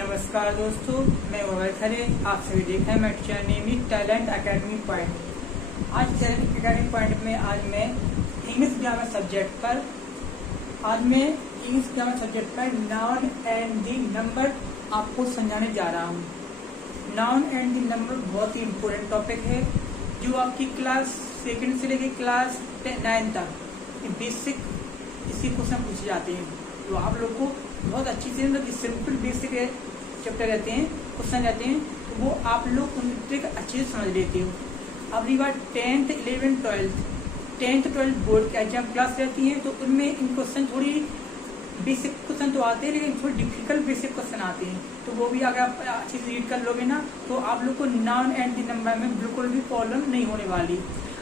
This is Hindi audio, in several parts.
नमस्कार दोस्तों, मैं वैभव खरे। आप सभी देख रहे हैं मेरे चैनल में टैलेंट एकेडमी पॉइंट। आज टैलेंट एकेडमी पॉइंट में मैं इंग्लिश ग्रामर सब्जेक्ट पर नाउन एंड दी नंबर आपको समझाने जा रहा हूँ। नाउन एंड दी नंबर बहुत ही इम्पोर्टेंट टॉपिक है जो आपकी क्लास 2 से लेकर क्लास 9 तक बेसिक इसी क्वेश्चन पूछे जाते हैं। तो आप लोग को बहुत अच्छी से मतलब सिंपल बेसिक चैप्टर रहते हैं, क्वेश्चन रहते हैं, तो वो आप लोग उन ट्रिक अच्छे से समझ लेते हो। अगली बार 10th 11th 12th बोर्ड के एग्जाम क्लास रहती है, तो उनमें इन क्वेश्चन थोड़ी बेसिक क्वेश्चन तो आते हैं, लेकिन थोड़ी डिफिकल्ट बेसिक क्वेश्चन आते हैं। तो वो भी अगर आप अच्छे से रीड कर लोगे ना, तो आप लोग को नाउन एंड दी नंबर में बिल्कुल भी प्रॉब्लम नहीं होने वाली।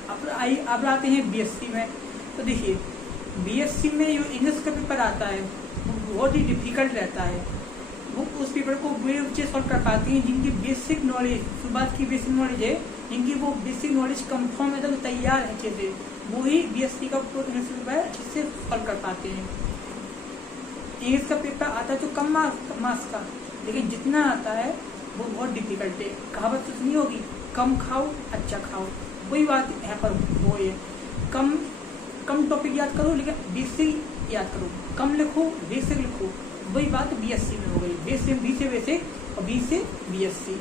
अब आते हैं बीएससी में। तो देखिए, बीएससी में जो इंग्लिश का पेपर आता है वो बहुत ही डिफिकल्ट रहता है। वो उस पेपर को वे बच्चे सॉल्व कर पाती हैं जिनकी बेसिक नॉलेज, शुरुआत की बेसिक नॉलेज है, जिनकी वो बेसिक नॉलेज कंफर्म है, तो तैयार है अच्छे से, वो ही बीएससी का इंग्लिश पेपर अच्छे से सॉल्व कर पाते हैं। इंग्लिश का पेपर आता है तो कम मार्क्स का, लेकिन जितना आता है वो बहुत डिफिकल्ट है। कहावत तो नहीं होगी, कम खाओ अच्छा खाओ, वही बात यहाँ पर वो है। कम टॉपिक याद करो लेकिन बेसिक याद करो, कम लिखो बेसिक लिखो, वही बात बीएससी में हो गई। बी से बेसिक और बी से बीएससी,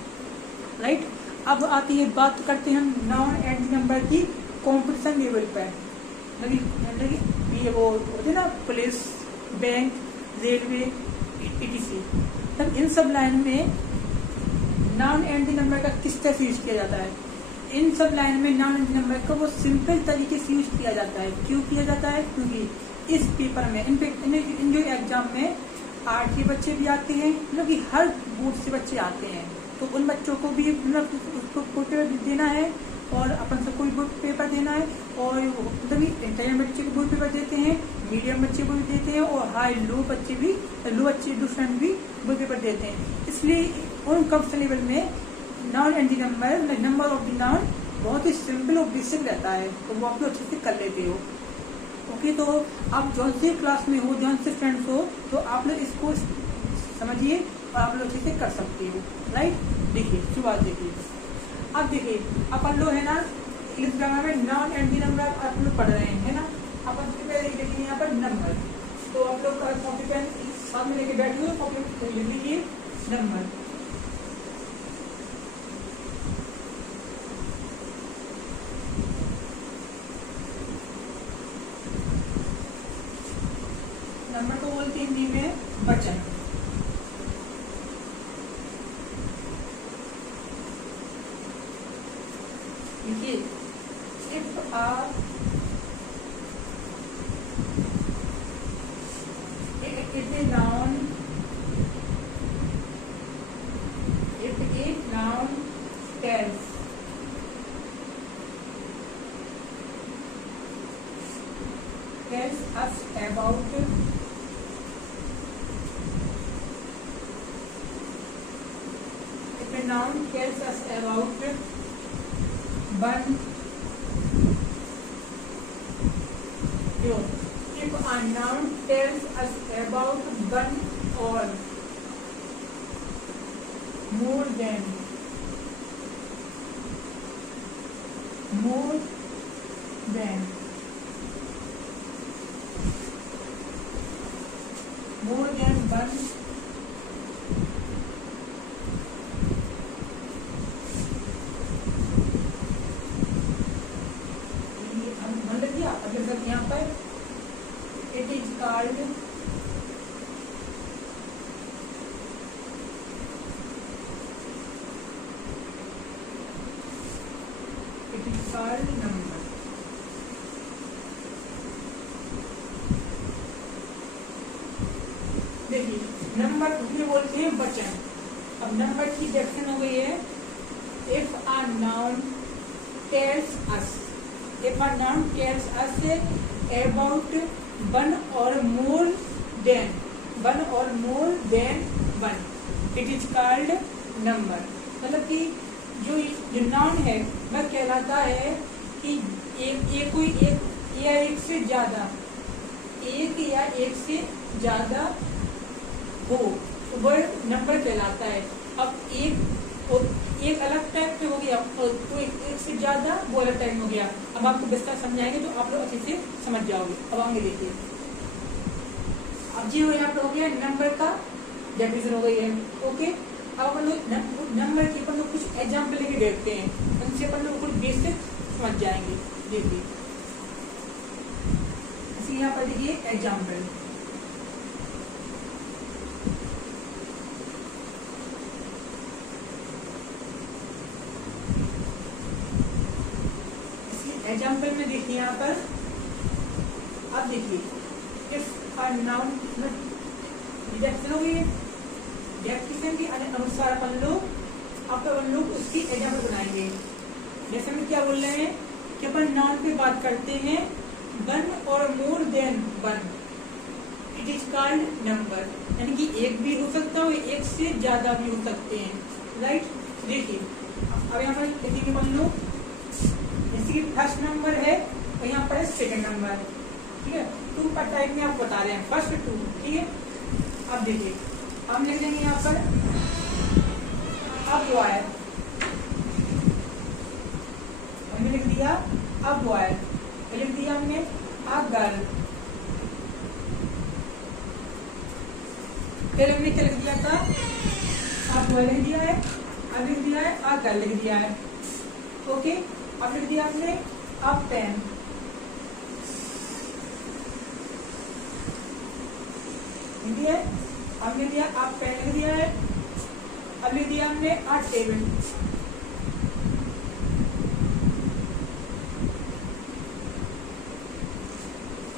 राइट। अब आती है, बात करते हैं हम नाउन एंड नंबर की कंपटीशन लेवल पर। लगी वो होते ना, पुलिस, बैंक, रेलवे, etc। तब इन सब लाइन में नाउन एंड नंबर का किस तरह से यूज किया जाता है? इन सब लाइन में नाउन एंड नंबर का वो सिंपल तरीके से यूज किया जाता है। क्यों किया जाता है? क्योंकि इस पेपर में इन जो एग्जाम में 8वीं बच्चे भी आते हैं, मतलब कि हर बोर्ड से बच्चे आते हैं, तो उन बच्चों को भी मतलब उसको पेपर देना है और अपन सबको भी बोर्ड पेपर देना है। और मतलब इंटेलिजेंट बच्चे को बोर्ड पेपर देते हैं, मीडियम बच्चे को भी देते हैं, और लो बच्चे दूसरे भी बोर्ड पेपर देते हैं। इसलिए उन कंपटीशन लेवल में noun and the number of the noun बहुत ही सिंपल और बेसिक रहता है, तो वो आप लोग अच्छे से कर लेते हो। ओके, तो आप जौन से क्लास में हो, जौन से फ्रेंड्स हो, तो आप लोग इसको समझिए और आप लोग अच्छे से कर सकते हो, राइट। देखिए, शुरुआत देखिए। अब देखिए, अपन लोग है ना इंग्लिश ग्रामर में नाउन एंड दी नंबर आप लोग पढ़ रहे हैं, है ना। अपन देखिए यहाँ पर नंबर, तो आप लोग कॉपी पेन साथ में लेके बैठे हुए, कॉपी लिख लीजिए नंबर। नंबर को बोलते हैं हिंदी में वचन। देखिए, if a noun tells us about noun tells us about one, if a noun tells us about one or more than one, यहाँ पर it is called number। देखिए, नंबर भी बोलते हैं वचन। अब नंबर की डेफिनेशन हो गई है, if a noun tells us about one or more than one, it is called number। मतलब कि जो नाउन है वह कहलाता है कि कोई एक या एक से ज्यादा, एक या एक से ज्यादा हो वर्ड नंबर कहलाता है। अब एक अलग टाइप में हो गया और तो एक से ज्यादा वो अलग टाइप में हो गया। अब आपको विस्तार समझाएंगे तो आप लोग अच्छे से समझ जाओगे। अब आगे देखिए, अब जी यहाँ पर हो गया नंबर का डेफिनेशन हो गई है। ओके, अब अपन लोग नंबर के अपन लोग कुछ एग्जाम्पल लेके देखते हैं, उनसे अपन लोग कुछ बेसिक समझ जाएंगे। देखिए यहाँ पर देखिए एग्जाम्पल, एग्जाम्पल में देखिए यहाँ पर, अब देखिए इफ अ नाउन डिडक्शन हो गई है, डेफिनेशन के अनुसार अपन लोग उसकी एग्जाम्पल बनाएंगे। जैसे हम क्या बोल रहे हैं कि अपन नाउन पे बात करते हैं, वन और मोर than one, it is called number, यानी कि एक भी हो सकता है, एक से ज्यादा भी हो सकते हैं, राइट। देखिए अब यहाँ पर लिखेंगे अपन लोग, जैसे कि फर्स्ट नंबर है और यहाँ पर है सेकंड नंबर, ठीक है। टू का टाइप में आप बता रहे हैं, फर्स्ट टू, ठीक है। अब देखिए हम लिख देंगे यहाँ पर अब बॉय, हमने लिख दिया अब बॉय, लिख दिया हमने अब गर्ल, फिर हमने क्या लिख दिया था, अब बॉय लिख दिया है, अब लिख दिया है अब गर्ल लिख दिया है। ओके, अब लिख दिया आपने अब पेन, लिख दिया है, अब लिख दिया अब पेन लिख दिया है, अब लिख दिया हमने अब टेबल।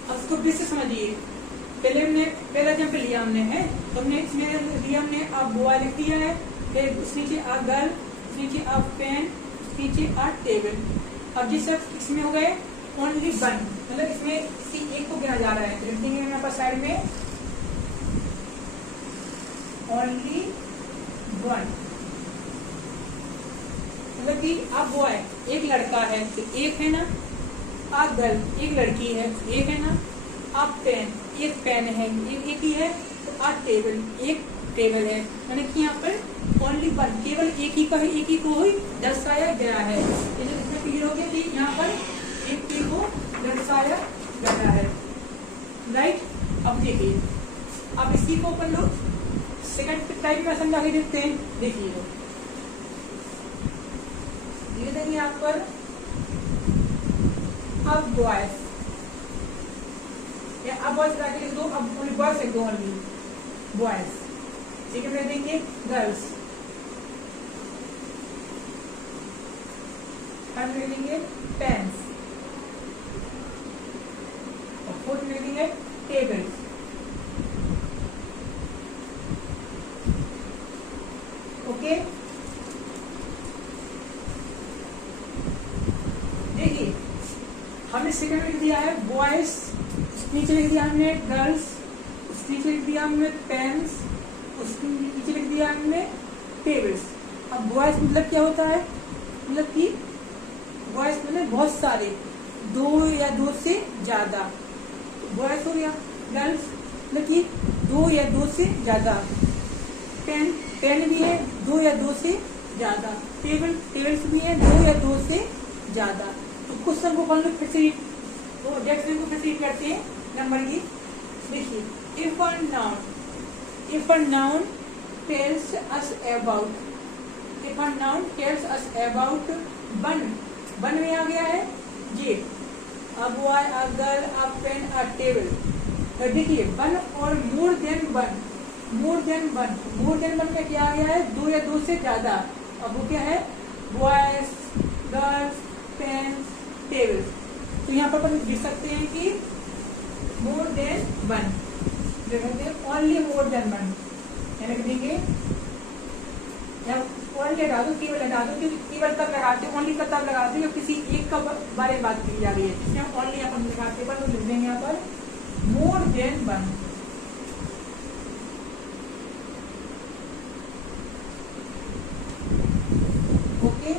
अब इसको फिर से समझिए, पहले हमने पहला एग्जाम्पल लिया हमने है, तो हमने इसमें लिया हमने अब बॉय लिख दिया है, फिर उस नीचे अब गर्ल, उस नीचे अब पेन, नीचे आर्ट टेबल। अब जिस इसमें हो गए ओनली वन, मतलब इसमें इसी एक को गिना जा रहा है, तो लिख देंगे यहाँ पर साइड में ओनली वन, मतलब कि अब वो है एक लड़का है तो एक है ना, अब गर्ल एक लड़की है एक है ना, अब पेन एक पेन है एक ही है, तो अब टेबल एक टेबल है, यानी कि यहाँ पर ओनली वन, केवल एक ही का है, एक ही को ही दर्शाया गया है। इसमें क्लियर हो गया कि यहाँ पर एक ही को दर्शाया गया है, राइट। अब देखिए, अब इसी को अपन लोग सेकंड टाइप में समझा के देखते हैं। देखिए ये देखिए यहाँ पर अब बॉयज, या अब बॉयज लिख दो, अब ओनली बॉयज लिख दो, ओनली बॉयज, ठीक है। देंगे गर्ल्स, थर्ड में देंगे पेन्स, और फोर्थ में देंगे टेबल्स। ओके, देखिए हमने सेकंड में लिख दिया है बॉयज, नीचे लिख दिया हमने गर्ल्स, नीचे लिख दिया हमने पेन्स, उसके नीचे लिख दिया हमने टेबल्स। अब बॉयज मतलब क्या होता है, मतलब कि बॉयज मतलब बहुत सारे, दो या दो से ज्यादा, बॉयज हो गया। गर्ल्स मतलब कि दो या दो से ज्यादा, पेन पेन भी है दो या दो से ज्यादा, टेबल टेबल्स भी है दो या दो से ज्यादा। तो क्वेश्चन को अपन लोग फिर से डेफिनेशन को फिर से करते हैं नंबर की। देखिए, if a noun tells us about one में आ गया है ये, अब boy a girl a pen a table. तो देखिए वन और मोर देन वन का क्या आ गया है, दो या दो से ज्यादा। अब वो क्या है, बॉयज गर्ल्स पेन टेबल। तो यहाँ पर अपन लिख सकते हैं कि मोर देन वन, ओनली मोर देन वन, लिख देंगे, ओनली लगा दो, केवल लगा दो, क्योंकि केवल तब लगाते हैं, ओनली का तब लगाते हैं किसी एक का बारे में बात की जा रही है, इसमें ओनली अपन लगाते हैं, तो लिख देंगे यहाँ पर मोर देन वन। ओके,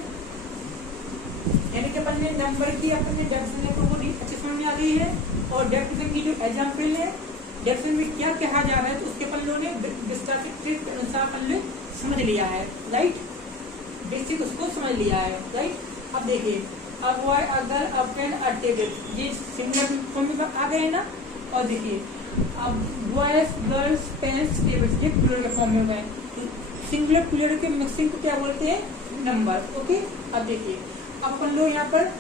यानी कि अपन ने नंबर की अपने डेफिनेशन को अच्छे समझ में आ गई है, और डेफिनेशन की जो एग्जाम्पल है डेफिनेशन में क्या कहा जा रहा है, तो उसके अपन लोगों ने विस्तार से ट्रिक के अनुसार अपन लोग समझ लिया है, राइट, बेसिक उसको समझ लिया है, राइट। अब देखिए, अवॉइड अगर अपेंड अटेडेड ये सिंगुलर फॉर्म में आ गए ना। और देखिए अब बॉयज गर्ल्स पेरेंट्स टेबल्स ये प्लूरल के फॉर्म में हो गए। सिंगुलर प्लूरल के मिक्सिंग को क्या बोलते हैं, नंबर, ओके। अब देखिए अपन लोग यहाँ पर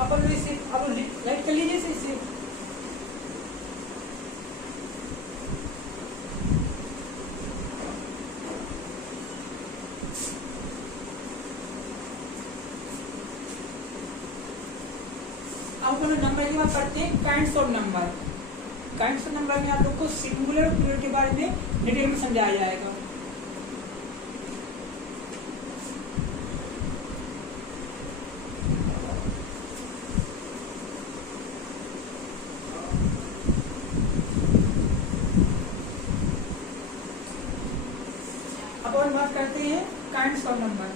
अपन लोग इसे अब राइट कर लीजिए इसे। नंबर की बात करते हैं, kinds of number. Kinds of number में आप लोग को सिंगुलर प्लूरल के बारे में डिटेल में समझाया जाएगा। अब और बात करते हैं kinds of number.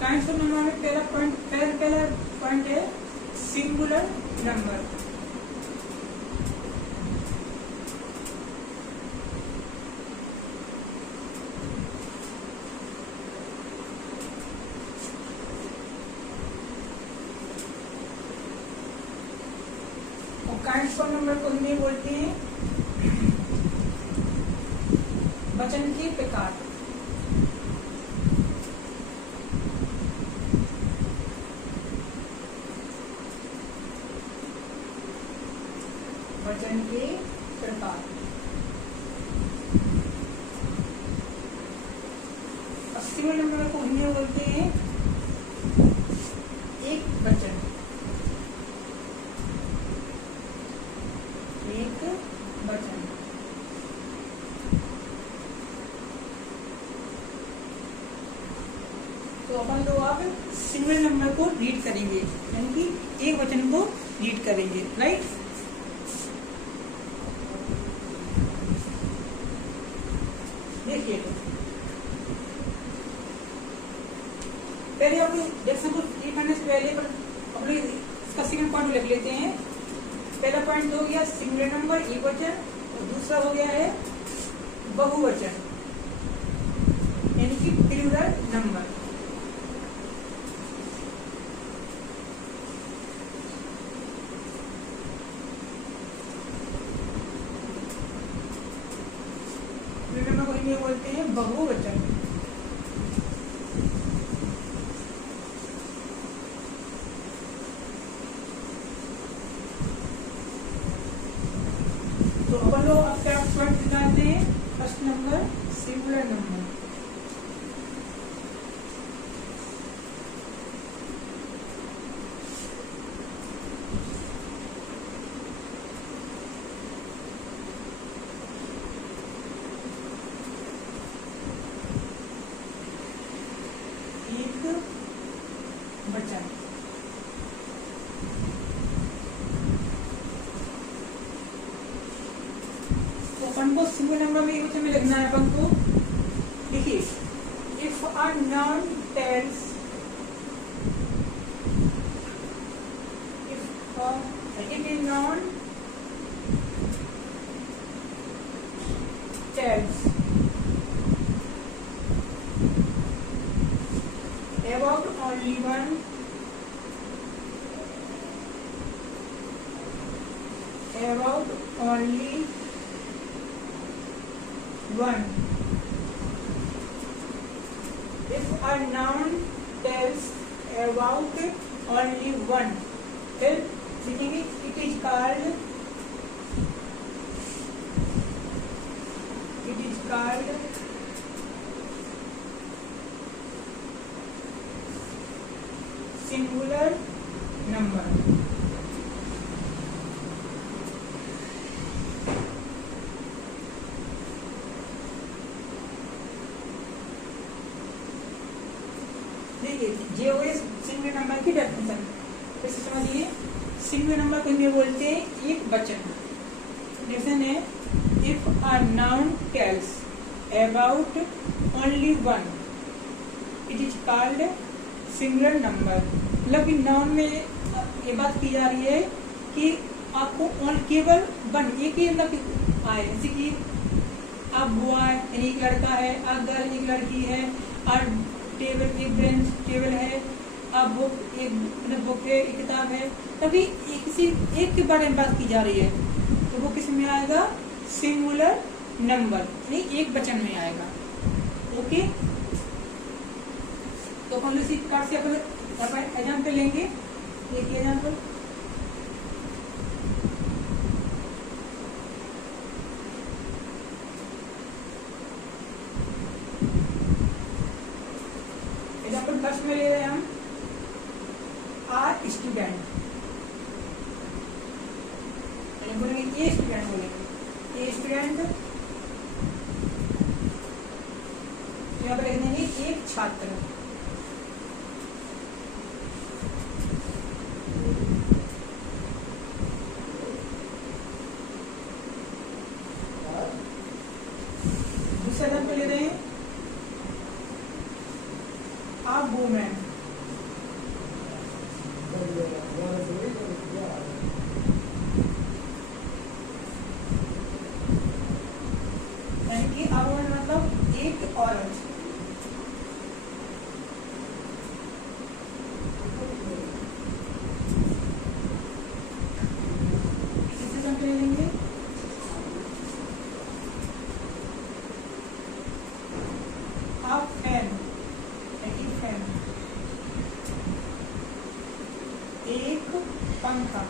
Kinds of number में पहला पॉइंट है सिंगुलर नंबर। और काइंड्स ऑफ नंबर को हिंदी बोलते हैं वचन के प्रकार। वचन के प्रकार। सिंगल नंबर को हिंदी में बोलते हैं एक वचन। एक वचन। तो अपन लोग अब सिंगल नंबर को रीड करेंगे, यानी कि एक वचन को रीड करेंगे, राइट। देखिए पहले हम जैसे कुछ ये करने से पहले पर अपने इसका सेकंड पॉइंट लिख लेते हैं। पहला पॉइंट हो गया सिंगुलर नंबर एक वचन, और दूसरा हो गया है बहुवचन यानी कि प्लूरल नंबर। प्लूरल नंबर को हिंदी में बोलते हैं बहुवचन। तो अपन लोग अब क्या पॉइंट निकालते हैं, फर्स्ट नंबर सिंगुलर नंबर। एक वचन। अपन को सिंगल नंबर में एक में लिखना है। अपन को देखिए, if a noun tells, if a noun tells about only one if a noun tells about only one, then लिखेंगे it is called singular number। देखिए जे सिंगुलर नंबर की डेफिनेशन, कैसे समझिए, सिंगुलर नंबर को हिंदी में बोलते हैं एक वचन। डिफिनेशन है, if a noun tells about only one it is called singular number. मतलब कि नाउन में ये बात की जा रही है कि आपको केवल वन एक ही मतलब आए, जैसे कि अब बॉय यानी एक लड़का है, अब गर्ल एक लड़की है, अब टेबल एक बेंच टेबल है, अब बुक एक मतलब बुक है, एक किताब है, तभी किसी एक के बारे में बात की जा रही है तो वो किस में आएगा, सिंगुलर नंबर यानी एक वचन में आएगा। ओके, तो अपन इसी प्रकार से अपन एग्जाम्पल लेंगे। एक एग्जाम्पल, एग्जाम्पल फर्स्ट में ले रहे हैं हम आर स्टूडेंट, बोलेंगे ए स्टूडेंट, बोलेंगे ए स्टूडेंट, यहाँ पर लिख देंगे एक छात्र। दूसरा एग्जाम्पल ले रहे हैं आ वुमेन, यानी कि आ वुमेन मतलब एक औरत। एक पंखा,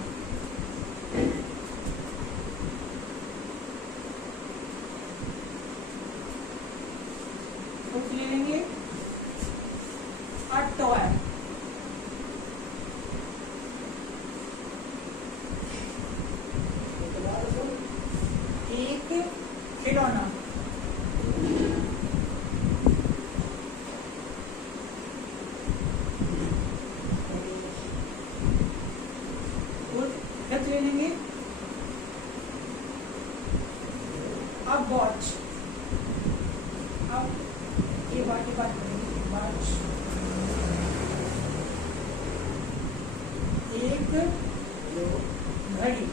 कुछ ले लेंगे टॉय, एक खिलौना, ले लेंगे अब वॉच, अब ये बात करेंगे वॉच, एक घड़ी।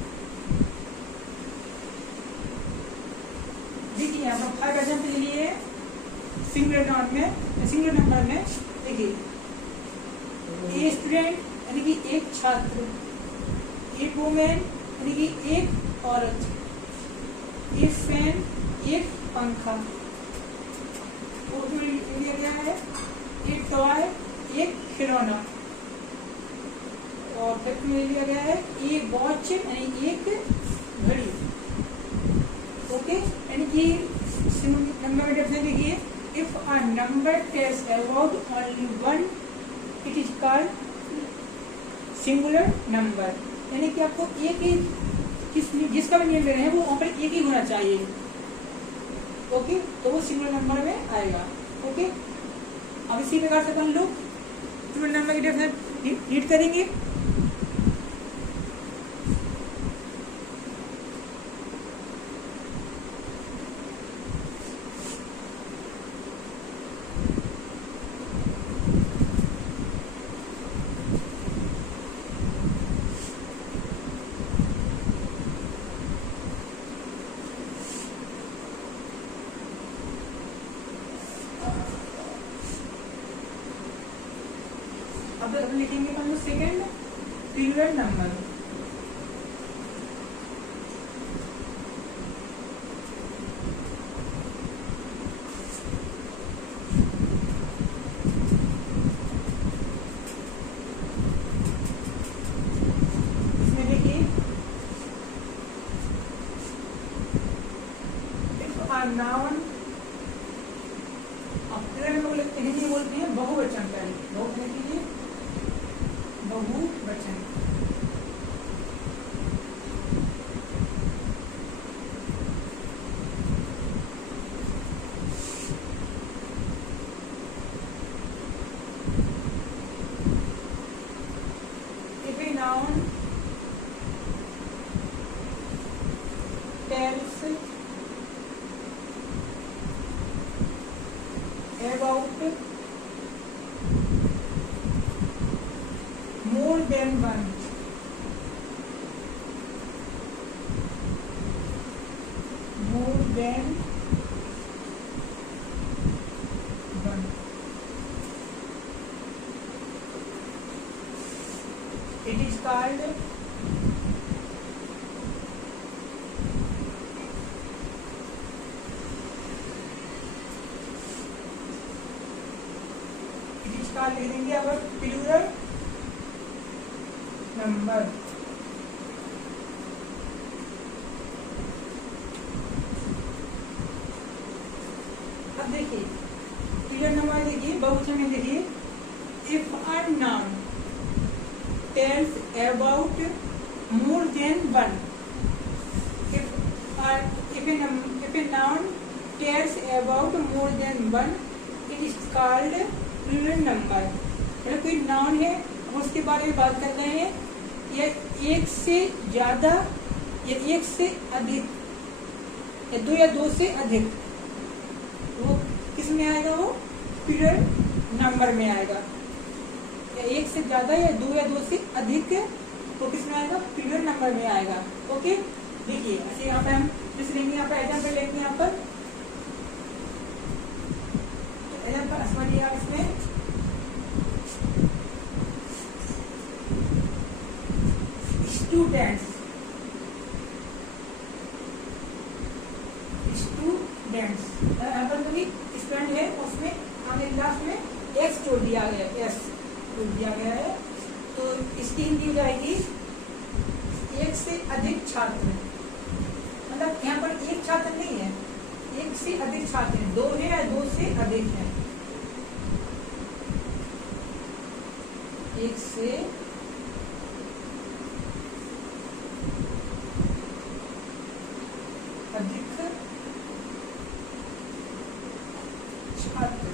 देखिए यहाँ पर फाइव एग्जाम्पल के लिए सिंगुलर नाउन में, सिंगुलर नंबर में देखिए ए स्टूडेंट यानी कि एक छात्र, एक वुमेन यानी कि एक औरत, एक फैन एक पंखा, लिया गया है एक टॉय एक खिलौना, और फिफ्थ में लिया गया है एक वॉच यानी एक घड़ी। ओके, यानी कि नंबर में डेफिनेशन देखिए, if a number tells about only one it is called singular number, यानी कि आपको एक ही जिसका भी नियम ले रहे हैं वो वहाँ पर एक ही होना चाहिए। ओके, तो वो सिंगुलर नंबर में आएगा। ओके, अब इसी प्रकार से अपन लोग सिंगुलर नंबर की डेफिनेशन रीड करेंगे। अब लिखेंगे अपन लोग सेकेंड सिंगुलर नंबर, इसमें देखिए इफ अ नाउन, हिंदी बोलते हैं बहुवचन, पहले बहुवचन कीजिए, बहुवचन, if A tells about more than one. More than one. It is called लिख देंगे अब प्लूरल नंबर। अब देखिए प्लूरल नंबर, देखिए बहुवचन में देखिए, if a noun tells about more than one, if a noun tells about more than one, it is called plural number. मतलब कोई नाउन है उसके बारे में बात कर रहे हैं, या एक से ज्यादा या एक से अधिक या दो से अधिक, वो किस में आएगा, वो प्लूरल नंबर में आएगा। या एक से ज्यादा या दो से अधिक, वो किस में आएगा, प्लूरल नंबर में आएगा। ओके, देखिए ऐसे यहाँ पे हम जिस लेंगे, यहाँ पे एग्जाम्पल लेंगे, यहाँ पर समझिए आप इसमें स्टूडेंट्स यहाँ पर स्टूडेंट है, उसमें आगे लास्ट में एक्स जोड़ दिया गया, एस जोड़ दिया गया है, तो इसकी हिंदी हो जाएगी एक से अधिक छात्र। मतलब यहाँ पर एक छात्र नहीं है, एक से अधिक छात्र हैं, दो है या दो से अधिक है, एक से अधिक छात्र।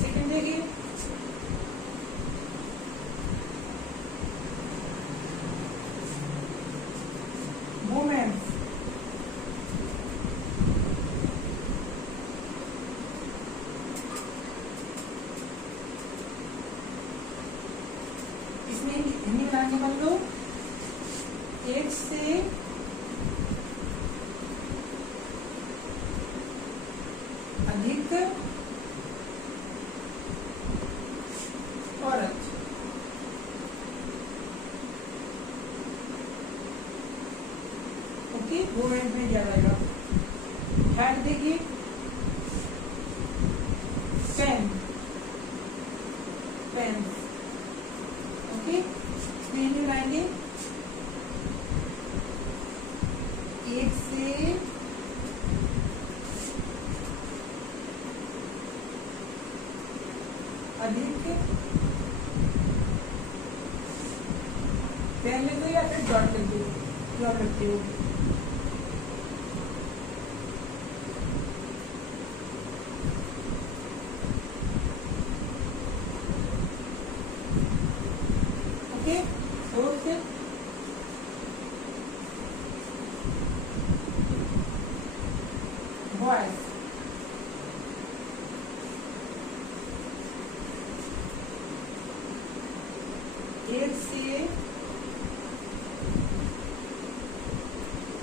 सेकंड देखिए, वुमेन, इसमें हिंदी बनाने वाले लोग एक से अधिक औरत। ओके, वुमेन में दिया जाएगा। थर्ड देखिए, पेन, ओके, इसमें हिंदी बनाएंगे एक से अधिक पेन ले दो या फिर डॉट कर दो, जो आप रखते हो। ओके, फोर्थ बॉयज, एक से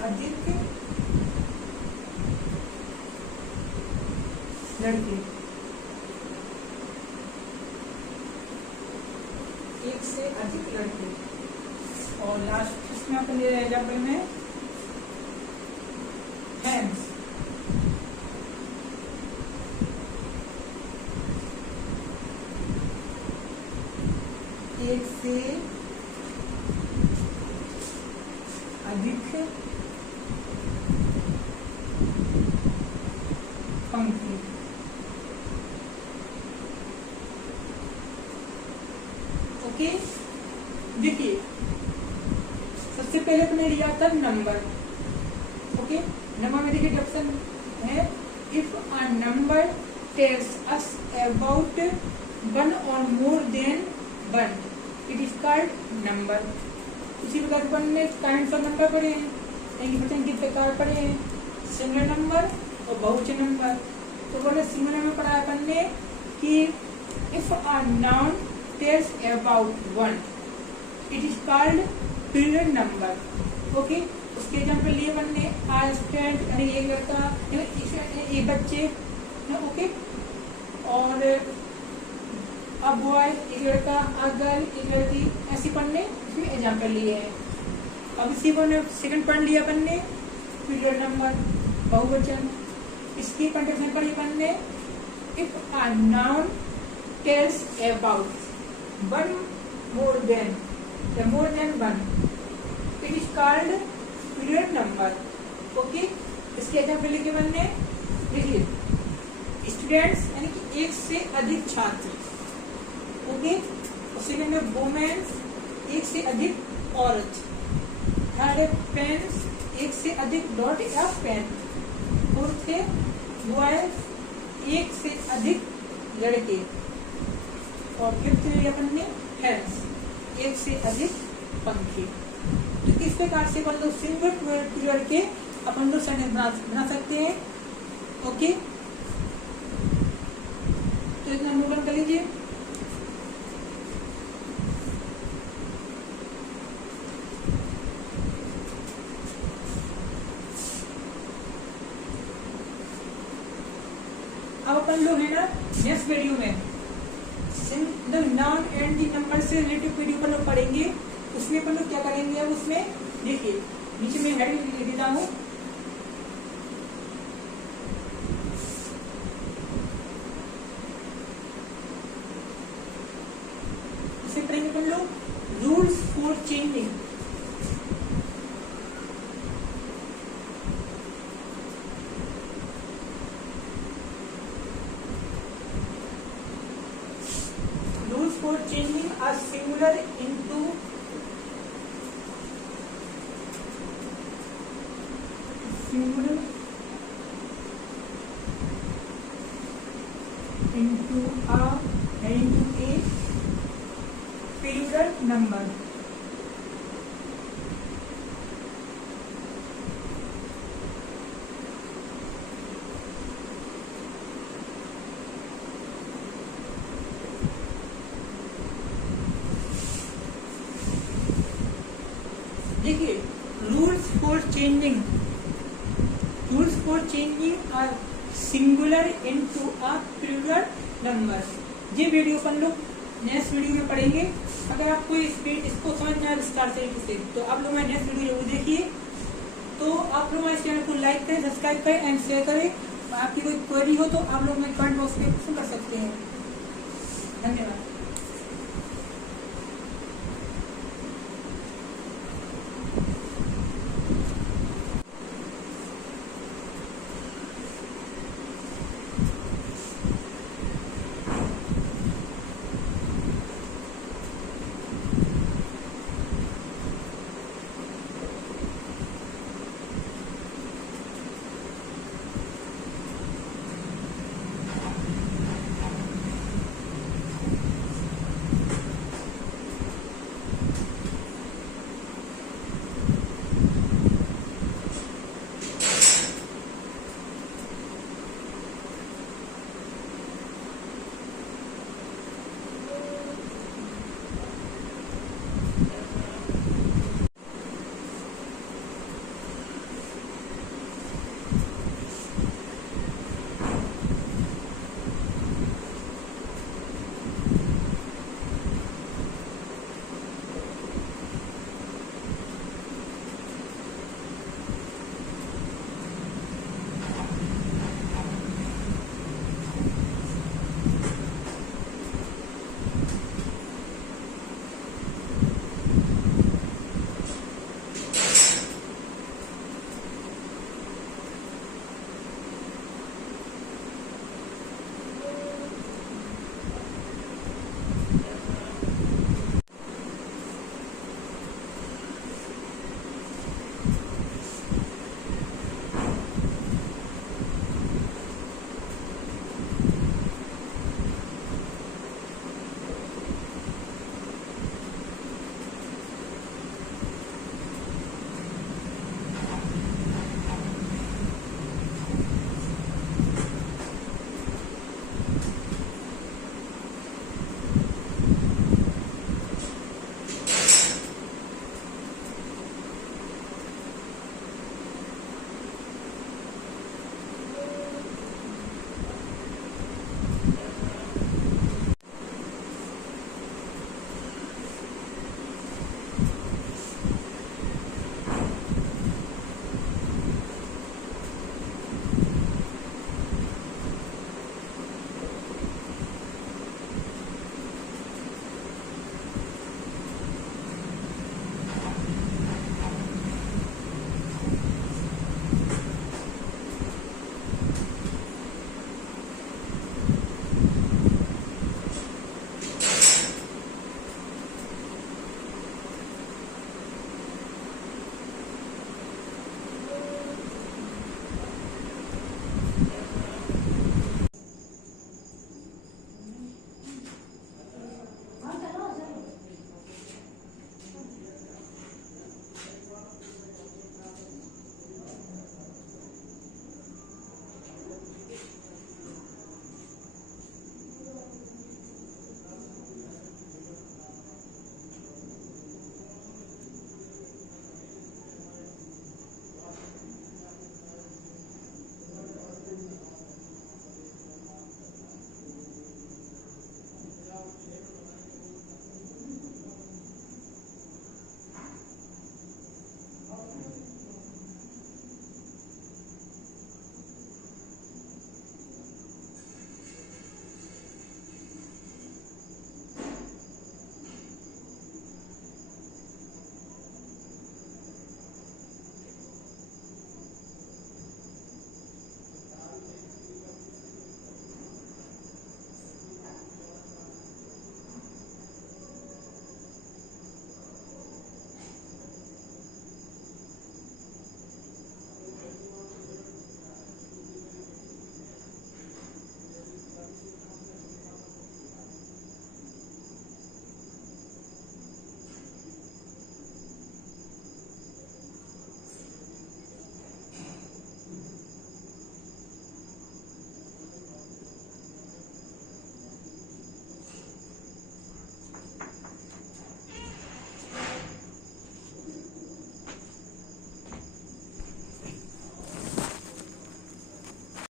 अधिक लड़के, एक से अधिक लड़के। और लास्ट इसमें अपन ले एग्जाम्पल में हैंड्स, एक से अधिक पंक्ति। ओके, देखिए सबसे पहले अपने लिया था नंबर। ओके, नंबर में देखिए ऑप्शन है number tells us about one or more than one, it is called number. इसी प्रकार अपन ने काइंड्स ऑफ नंबर पढ़े हैं, वचन के प्रकार पढ़े हैं, सिंगुलर नंबर और बहुवचन नंबर। तो बोले सिंगुलर में पढ़ा अपन ने कि if a noun tells about one, it is called plural number. Okay, उसके एग्जाम्पल लिए अपन ने आ स्टूडेंट यानी एक लड़का, एक बच्चे, ओके, और अ बॉय एक लड़का, अ गर्ल एक लड़की, ऐसी पढ़ने इसमें एग्जाम्पल लिए हैं। अब इसी को सेकंड पढ़ लिया अपन ने प्लूरल नंबर बहुवचन। इसकी कंडीशन पढ़ी अपन ने if a noun tells about one more than one, it is called plural number. Okay, इसके एग्जाम्पल लिखे अपन ने, देखिए स्टूडेंट्स यानी कि एक से अधिक छात्र, ओके, और सेकंड है वुमेन्स एक से अधिक औरत, थर्ड है पेन्स एक से अधिक डॉट या पेन, फोर्थ है बॉयज एक से अधिक लड़के, और फिफ्थ है अपन ने हेंस एक से अधिक पंखे। तो इस प्रकार से अपन लोग सिंगुलर प्लूरल के अपन लोग सेंटेंस बना सकते हैं। ओके, तो इतना नोट कर लीजिए। अब अपन लोग है ना नेक्स्ट वीडियो में नाउन एंड दी नंबर से रिलेटेड वीडियो अपन लोग पढ़ेंगे। उसमें अपन लोग क्या करेंगे, अब उसमें देखिए नीचे में हेडिंग लिख देता हूँ, इसे पढ़ेंगे अपन लोग rules for changing. For changing a singular into a plural number। देखिए rules for changing a singular into a plural number. ये वीडियो अपन लोग नेक्स्ट वीडियो में पढ़ेंगे। अगर आपको इसको समझना है विस्तार तरीके से तो आप लोग नेक्स्ट वीडियो जरूर देखिए। तो आप लोग इस चैनल को लाइक करें, सब्सक्राइब करें एंड शेयर करें। आपकी कोई क्वेरी हो तो आप लोग में कमेंट बॉक्स में क्वेश्चन कर सकते हैं। धन्यवाद।